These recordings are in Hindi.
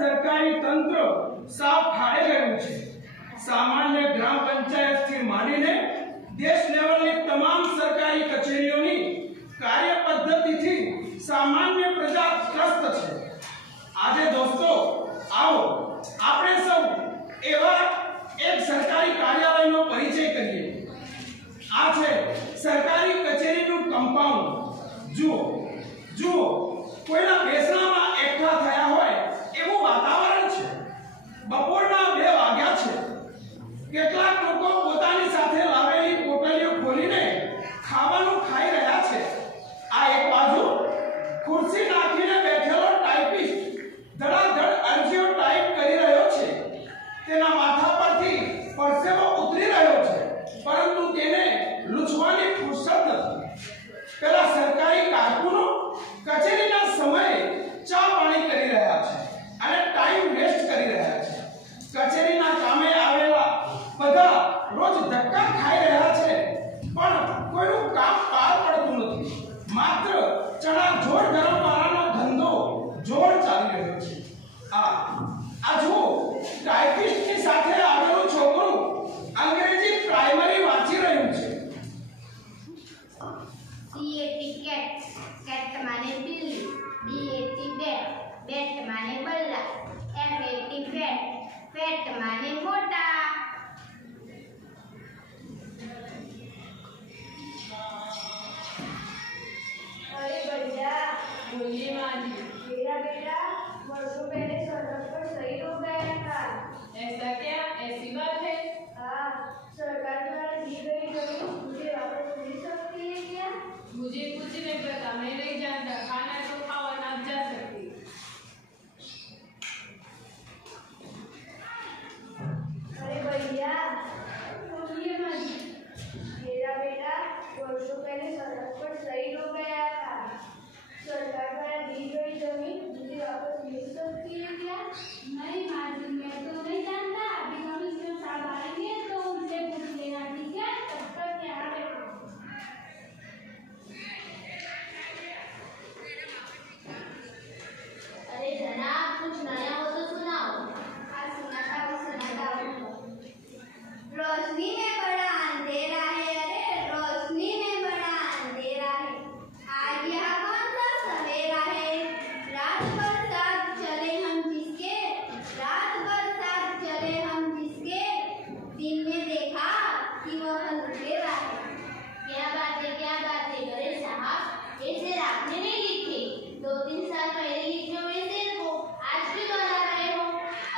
સરકારી તંત્ર સાવ ખાડે ગયું છે। સામાન્ય ગ્રામ પંચાયતથી માંડીને દેશ લેવલની તમામ સરકારી કચેરીઓની કાર્ય પદ્ધતિથી સામાન્ય પ્રજા ત્રસ્ત છે। આજે દોસ્તો આવો આપણે સૌ એવા એક સરકારી કાર્યાલયનો પરિચય કરીએ। આ છે સરકારી કચેરીનું કમ્પાઉન્ડ। જુઓ જુઓ કોઈના બેસણામાં એકઠા થયા હોય એવું વાતાવરણ છે। બપોરના 2 વાગ્યા છે। કેટલાક લોકો પોતાની સાથે લાવેલી પોટલીઓ ખોલીને ખાવાનું ખાઈ રહ્યા છે। આ એક બાજુ ખુરશી નાખીને બેઠેલો ટાઈપિસ્ટ ધડાધડ અરજીઓ ટાઈપ કરી રહ્યો છે। તેના માથા પરથી પરસેવો ઉતરી રહ્યો છે, પરંતુ તેને લૂછવાની ફુરસત નથી। પેલા સરકારી કારકુનો કચેરીના સમયે ચા પાણી કરી રહ્યા છે અને ટાઈમ વેસ્ટ કરી રહ્યા છે। કચેરીના કામે આવેલા બધા રોજ ધક્કા ખાઈ રહ્યા છે, પણ કોઈનું કામ પાર પડતું નથી। માત્ર ચણા જોડ ગરમ વાળાનો ધંધો જોર ચાલી રહ્યો છે। આ જુઓ ટાઈપિસ્ટની સાથે આવેલું છોકરું અંગ્રેજી પ્રાઇમરી વાંચી રહ્યું છે। CAT કેટ માને બિલ્લી, BAT બેટ માને બલ્લા, FAT ફેટ માને મોટા। अरे भैया बोलिए माँ जी। मेरा बेटा वर्षों पहले सड़क पर शहीद हो गया था। ऐसा क्या? ऐसी बात है? हाँ, सरकार द्वारा दी गई जमीन मुझे वापस मिल सकती है क्या? मुझे कुछ नहीं पता, मैं नहीं जानता। खाना तो खाओ और आप जा सकती। अरे भैया बोलिए माँ जी। मेरा बेटा वर्षों पहले सड़क पर शहीद हो गया था। सरकार द्वारा दी गई जमीन मुझे वापस मिल सकती है क्या? नहीं माँ जी, मैं तो नहीं जानता। अभी हम इसमें साहब आएंगे तो उनसे पूछ लेना, ठीक है? तब तक यहाँ बैठो। अरे जनाब कुछ नया हो तो सुनाओ। आज सुनाता हूँ। रोशनी में बड़ा अंधेरा है, अरे रोशनी में बड़ा अंधेरा है। आज यहाँ कौन सा सवेरा है? रात भर साथ चले हम जिसके, रात भर साथ चले हम जिसके, दिन में देखा कि वह अंधेरा है। क्या बातें करे साहब, ये शेर आपने नहीं लिखे। 2-3 साल पहले लिखे हुए शेर को आज भी दोहरा रहे हो।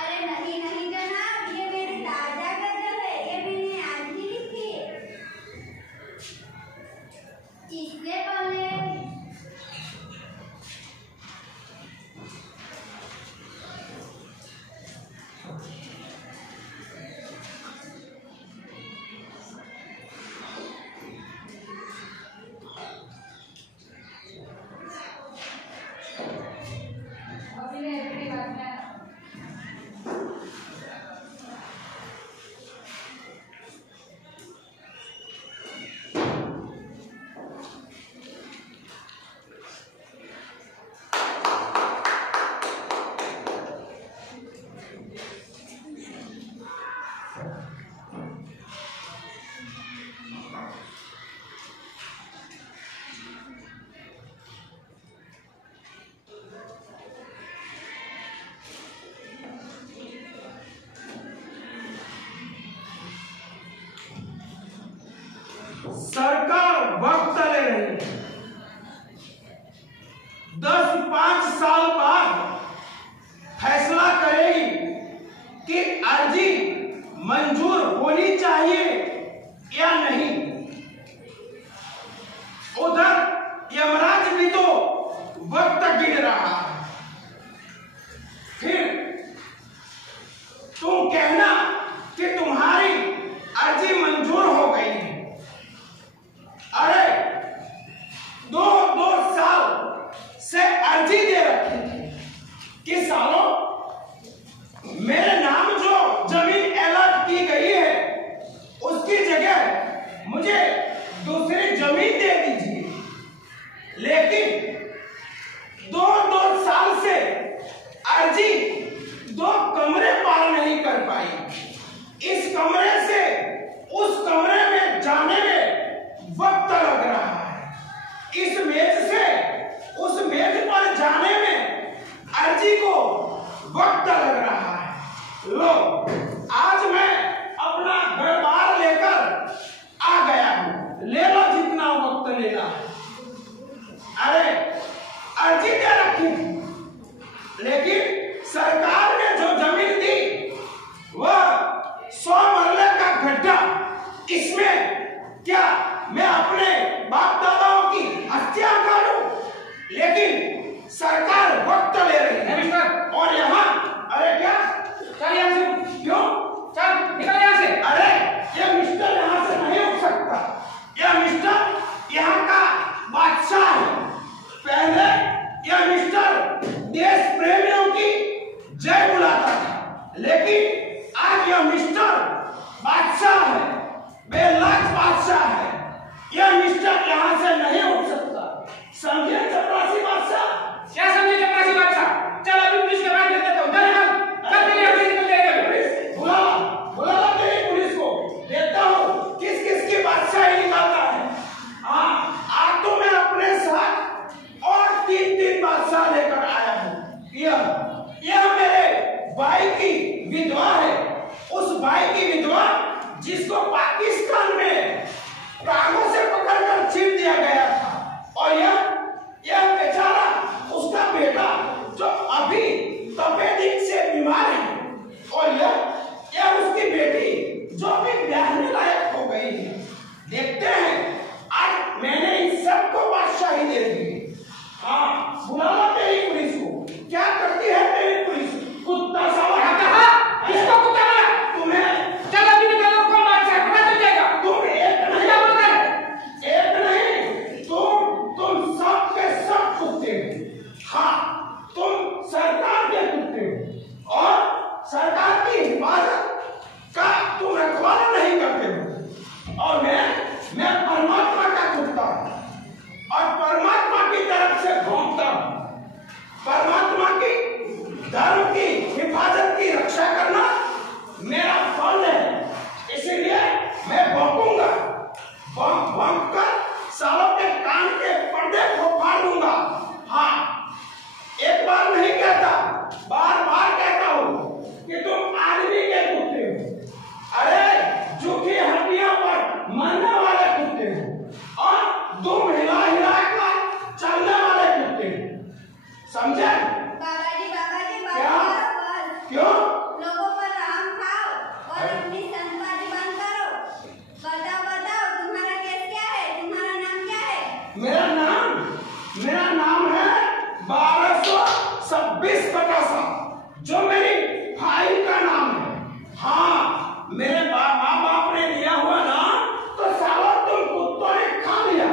अरे नहीं नहीं जनाब, ये मेरी ताजा गजल है। ये मैंने आज ही लिखी है। इससे पहले सरकार वक्त ले रही है। 10-5 साल बाद फैसला करेगी कि अर्जी मंजूर होनी चाहिए या नहीं। उधर यमराज भी तो वक्त गिन रहा है। फिर तुम कहना कि तुम्हारी अर्जी मंजूर हो गई है। नहीं कर पाई। इस कमरे से उस कमरे में जाने में वक्त लग रहा है, इस मेज से उस मेज पर जाने में अर्जी को वक्त लग रहा है। लो, आज मैं अपना घर बार लेकर आ गया हूं, ले लो जितना वक्त लेना है। अरे अर्जी दे रखी, लेकिन सरकार ने जो जमीन दी वह 100 मरले का गड्ढा, इसमें क्या मैं अपने बाप दादाओं की हत्या करूं? लेकिन सरकार वक्त ले रही है मिस्टर। और यहाँ अरे क्या चल यहाँ से, क्यों चल निकल यहाँ से। अरे ये मिस्टर यहाँ से नहीं उठ सकता, यह मिस्टर यहाँ का बादशाह है। पहले यह मिस्टर देश प्रेमियों की जय बुलाता था, लेकिन आज यह मिस्टर बादशाह है, बेलाज बादशाह है। यह मिस्टर यहाँ से नहीं उठ सकता, समझे चपरासी बादशाह? क्या समझे चपरासी बादशाह? चल अभी पुलिस के बाहर कर देता हूँ, चल तेरी अभी निकल जाएगा। बुला ला तेरी पुलिस को, देखता हूँ किस किस की बादशाही निकालता है। हाँ, आज तो मैं अपने साथ और 3 बादशाह लेकर आया हूँ। यह मेरे भाई की विधवा है, उस भाई की विधवा जिसको पाकिस्तान में टांगों से पकड़कर छीन दिया गया था। और यह बेचारा उसका बेटा जो अभी तपेदिक से बीमार है, और यह उसकी बेटी जो अभी ब्याहने लायक हो गई है। देखते हैं आज मैंने इन सबको बादशाही दे दी। हाँ, बुला लो तेरी पुलिस को। क्या करती है तेरी पुलिस? कुत्ता सवार किसको कुत्ता बोला? तुम्हें चल अभी निकालो, कौन बादशाह पता चल जाएगा। तुम एक नहीं, तुम सब के सब कुत्ते हो। हाँ, तुम सरकार के कुत्ते हो और सरकार की हिफाजत का तुम रखवाला नहीं करते हो। और मैं परमात्मा का कुत्ता हूं और परमात्मा की तरफ से भौंकता हूं। परमात्मा की धर्म की हिफाजत की रक्षा करना मेरा फर्ज है, इसीलिए मैं भौंकूंगा। भौंक कर सालों के कान के पर्दे को फाड़ दूंगा। हाँ, एक बार नहीं कहता, बार बार कहता हूँ कि तुम आदमी के कुत्ते हो। अरे झूठी हड्डियों पर मरने वाले कुत्ते हो और तुम हिला हिला कर चलने वाले कुत्ते हो, समझे? बाबाजी क्या? क्यों? लोगों पर रहम खाओ और अपनी संपत्ति बंद करो। बताओ तुम्हारा केस क्या है? तुम्हारा नाम क्या है? मेरा नाम है 1226 पटासा, जो मेरी भाई का नाम है। हाँ, मेरे माँ बाप ने दिया हुआ नाम तो साला तुम कुत्तों ने खा लिया,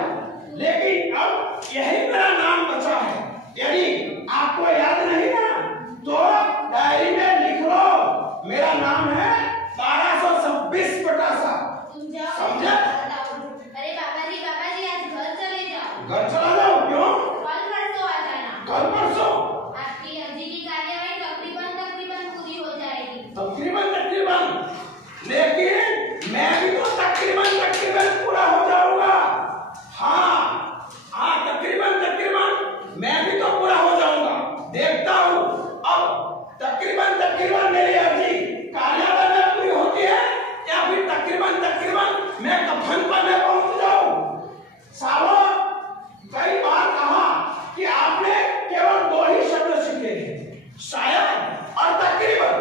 लेकिन अब यही मेरा नाम बचा है। यदि आपको याद नहीं ना तो डायरी में लिख लो, मेरा नाम है 1226 पटासा। तुम जाओ, समझे? अरे बाबाजी आज घर चले जाओ। घर चला जाओ? क्यों? कल परसों आ जाना। कल परसों? आपकी अर्जी की कार्यवाही तकरीबन पूरी हो जाएगी। तकरीबन, लेकिन मैं भी तो तकरीबन पूरा हो जाऊंगा। हाँ, तकरीबन मैं भी तो पूरा हो जाऊंगा। देखता हूँ अब तकरीबन मेरी अर्जी कार्यालय में पूरी होती है या फिर तकरीबन मैं कफन पर मैं पहुंच जाऊं। सालों कई बार कहा कि आपने केवल 2 ही शब्द सीखे हैं, शायद और तकरीबन।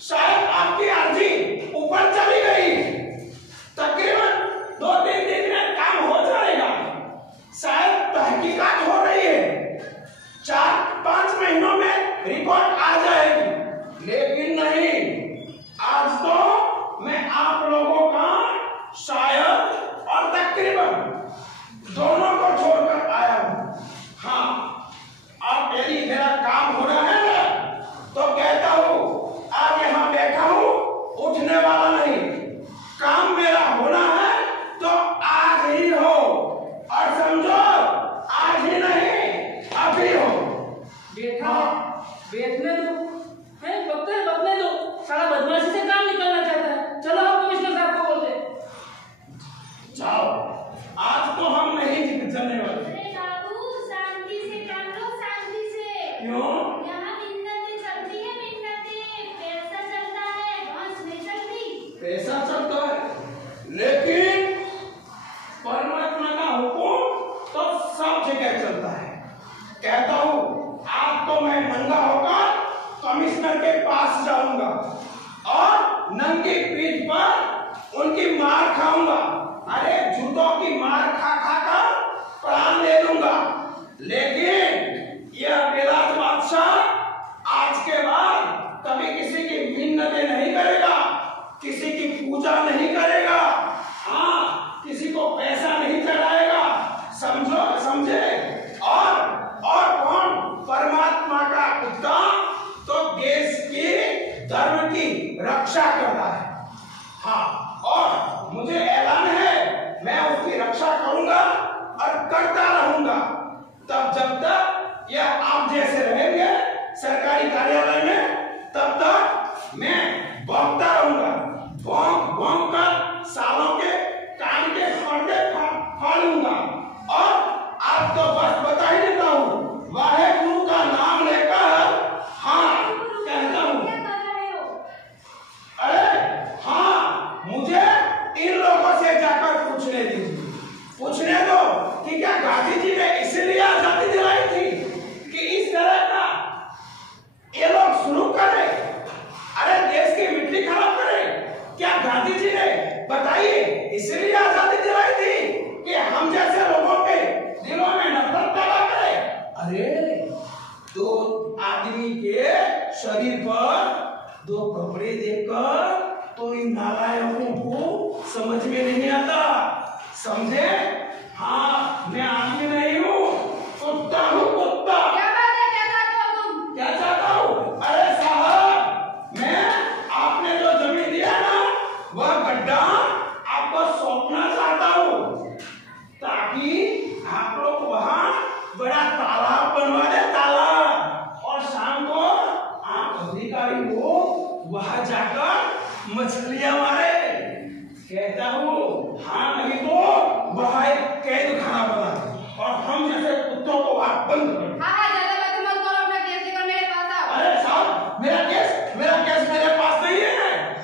शायद आपकी अर्जी ऊपर चली गई, तकरीबन 2-3 दिन में काम हो जाएगा। शायद तहकीकात हो रही है, 4-5 महीनों में रिपोर्ट आ जाएगी। लेकिन नहीं, आज तो मैं आप लोगों का शायद और तकरीबन दोनों को छोड़कर आया हूं। हाँ, अब यदि मेरा काम हो रहा है ना तो कहता हूं आज यहाँ बैठा हूं, उठने वाला नहीं। काम मेरा होना है तो आज ही हो, और समझो आज ही नहीं अभी हो। बैठने दो, बदले दो, साला बदमाशी से काम निकलना चाहता है। चलो हम कमिश्नर साहब को बोलते हैं। जाओ, आज तो हम नहीं चलने वाले। अरे बाबू, शांति से काम लो, शांति से। क्यों? यहाँ मिन्नतें चलती है, मिन्नतें। पैसा चलता है, घास नहीं चलती। पैसा चलता है, लेकिन परमात्मा का हुक्म तो सब जगह चलता है। कहता हूँ, आज तो मैं नंगा होकर कमिश्नर के पास जाऊंगा और नंगी पीठ पर उनकी मार खाऊंगा। अरे जूतों की मार खा खा कर प्राण दे दूंगा। लेकिन यह बेलाज बादशाह आज के बाद कभी किसी की मिन्नतें नहीं करेगा, किसी की पूजा नहीं करेगा, हाँ, किसी को पैसा नहीं चढ़ाएगा। समझो, समझे? और कौन? परमात्मा का कुत्ता तो देश की धर्म की रक्षा करता है। हाँ, और मुझे ऐलान है, मैं उसकी रक्षा करूंगा और करता रहूंगा तब जब तक यह आप जैसे रहेंगे सरकारी कार्यालय में, तब तक मैं भौंकता रहूंगा। भौंक भौंक कर सालों के कान के पर्दे फाड़ूंगा। और आप तो बस बता ही देता हूँ, वाहेगुरु का नाम लेकर हाँ कहता हूँ। क्या कर रहे हो? अरे हाँ, मुझे इन लोगों से जाकर पूछने दीजिए, पूछने दो कि क्या गांधी जी ने इसलिए आजादी दिलाई थी कि इस तरह का ये लोग शुरू करें, अरे देश की मिट्टी खराब करें? क्या गांधी जी ने, बताइए, इसलिए आजादी दिलाई थी कि हम जैसे लोगों के दिलों में नफरत पैदा करें? अरे तो आदमी के शरीर पर दो कपड़े देखकर तो इन नालायकों को समझ में नहीं आता। समझे? हाँ, मैं आदमी नहीं हूँ, कुत्ता हूँ, कुत्ता। क्या बात है, क्या चाहते हो तुम? क्या चाहता हूँ? अरे साहब, मैं आपने जो जमीन दिया ना, वह गड्ढा आपको सौंपना चाहता हूँ ताकि आप लोग वहाँ बड़ा तालाब बनवा दे, तालाब, और शाम को आप अधिकारी हो वहाँ जाकर मछलियां मारे। कहता हूँ हाँ, नहीं तो वहाँ एक कैद खाना बना और हम जैसे कुत्तों को वहाँ बंद कर। हाँ, ज्यादा बातें मत करो, अपना केस लेकर मेरे पास आओ। अरे साहब, मेरा केस मेरे पास नहीं है।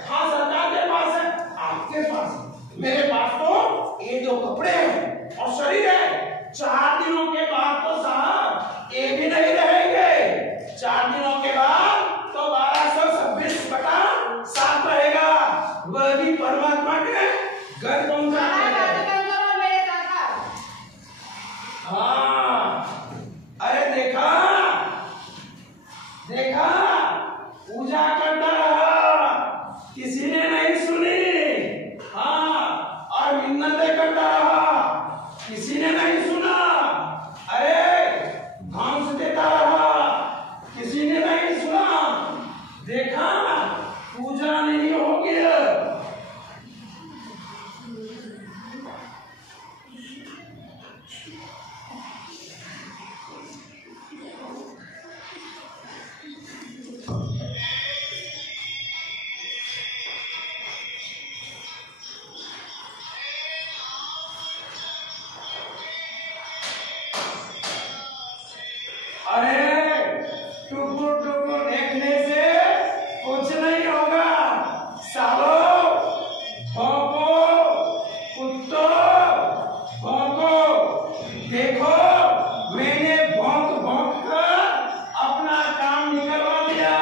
हाँ, सरकार के पास है, आपके पास। मेरे पास तो ये जो कपड़े हैं और शरीर है, 4 दिनों के बाद तो साहब ये भी नहीं रहेंगे। 4 दिनों के बाद तो 1226/7 रहेगा। वह भी परमात्मा के घर पहुंचा हाँ, देगा। बातें कम करो, मेरे साथ आओ। हाँ, अरे देखा, पूजा करता रहा, किसी ने नहीं सुनी। हाँ, और मिन्नतें करता रहा, किसी ने नहीं सुना। अरे घास देता रहा, किसी ने नहीं सुना। देखा, पूजा नहीं होगी। अरे टुकुर टुकुर देखने से कुछ नहीं होगा। सालों, भौंको, कुत्तों, भौंको। देखो, मैंने भौंक भौंक कर अपना काम निकलवा दिया।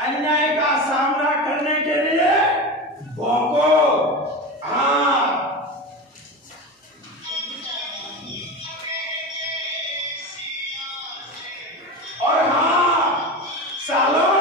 अन्याय का सामना करने के लिए भौंको। हाँ, और हाँ सालों,